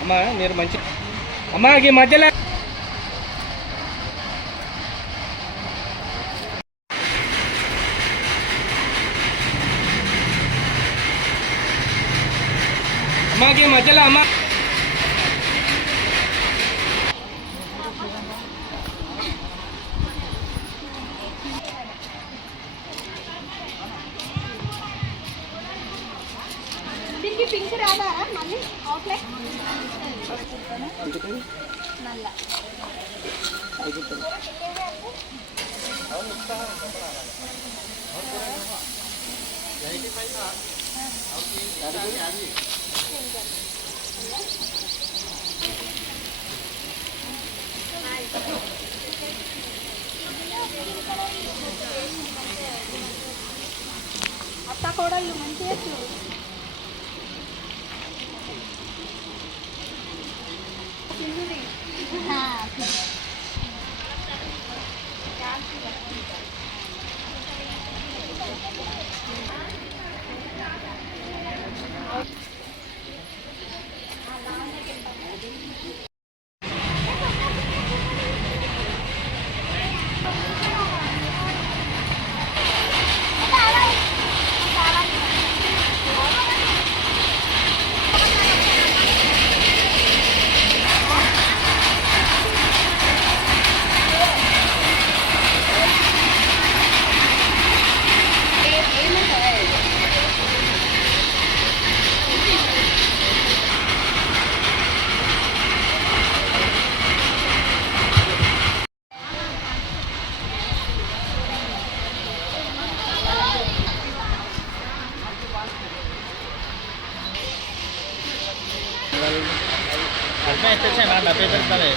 అమ్మా మీరు మంచి అమ్మా ఈ మధ్యలో అమ్మాకి మధ్యలో అమ్మ దీనికి పింక్ రాదా మళ్ళీ ఆఫ్లైన్ నల్ల అత్త కోడళ్ళు మంచిగా ห้าสิบ చూడు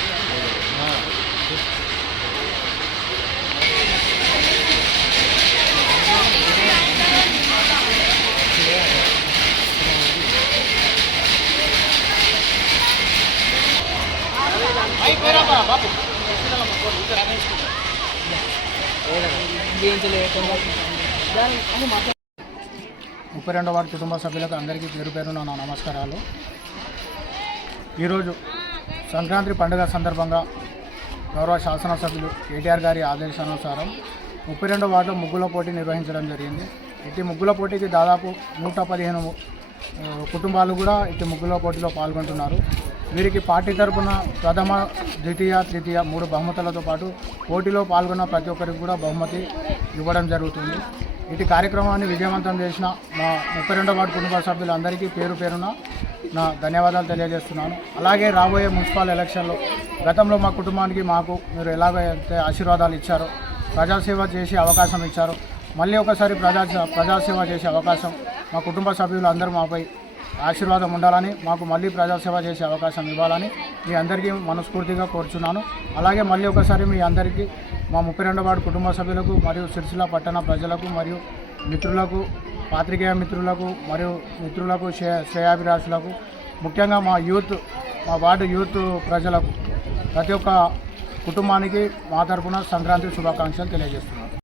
ముప్పై రెండవ వార్డు కుటుంబ సభ్యులకు అందరికీ పేరు పేరున నా నమస్కారాలు. ఈరోజు సంక్రాంతి పండుగ సందర్భంగా గౌరవ శాసనసభ్యులు కేటీఆర్ గారి ఆదేశానుసారం ముప్పై రెండు వార్డులో ముగ్గుల పోటీ నిర్వహించడం జరిగింది. ఇటు ముగ్గుల పోటీకి దాదాపు నూట పదిహేను కుటుంబాలు కూడా ఇటు ముగ్గుల పోటీలో పాల్గొంటున్నారు. వీరికి పార్టీ తరపున ప్రథమ ద్వితీయ తృతీయ మూడు బహుమతులతో పాటు పోటీలో పాల్గొన్న ప్రతి ఒక్కరికి కూడా బహుమతి ఇవ్వడం జరుగుతుంది. ఇటు కార్యక్రమాన్ని విజయవంతం చేసిన మా ముప్పై రెండో వార్డు కుటుంబ సభ్యులందరికీ పేరు పేరున నా ధన్యవాదాలు తెలియజేస్తున్నాను. అలాగే రాబోయే మున్సిపల్ ఎలక్షన్లో గతంలో మా కుటుంబానికి మాకు మీరు ఎలాగైతే ఆశీర్వాదాలు ఇచ్చారో ప్రజాసేవ చేసే అవకాశం ఇచ్చారో మళ్ళీ ఒకసారి ప్రజా ప్రజాసేవ చేసే అవకాశం మా కుటుంబ సభ్యులు అందరూ మాపై ఆశీర్వాదం ఉండాలని మాకు మళ్ళీ ప్రజాసేవ చేసే అవకాశం ఇవ్వాలని మీ అందరికీ మనస్ఫూర్తిగా కోరుచున్నాను. అలాగే మళ్ళీ ఒకసారి మీ అందరికీ మా ముప్పై రెండు వార్డు కుటుంబ సభ్యులకు మరియు సిరిసిల్ల పట్టణ ప్రజలకు మరియు మిత్రులకు పాత్రికేయ మిత్రులకు మరియు మిత్రులకు శ్రే శ్రేయాభిలాషులకు ముఖ్యంగా మా యూత్ మా వార్డు యూత్ ప్రజలకు ప్రతి ఒక్క కుటుంబానికి మా తరపున సంక్రాంతి శుభాకాంక్షలు తెలియజేస్తున్నాను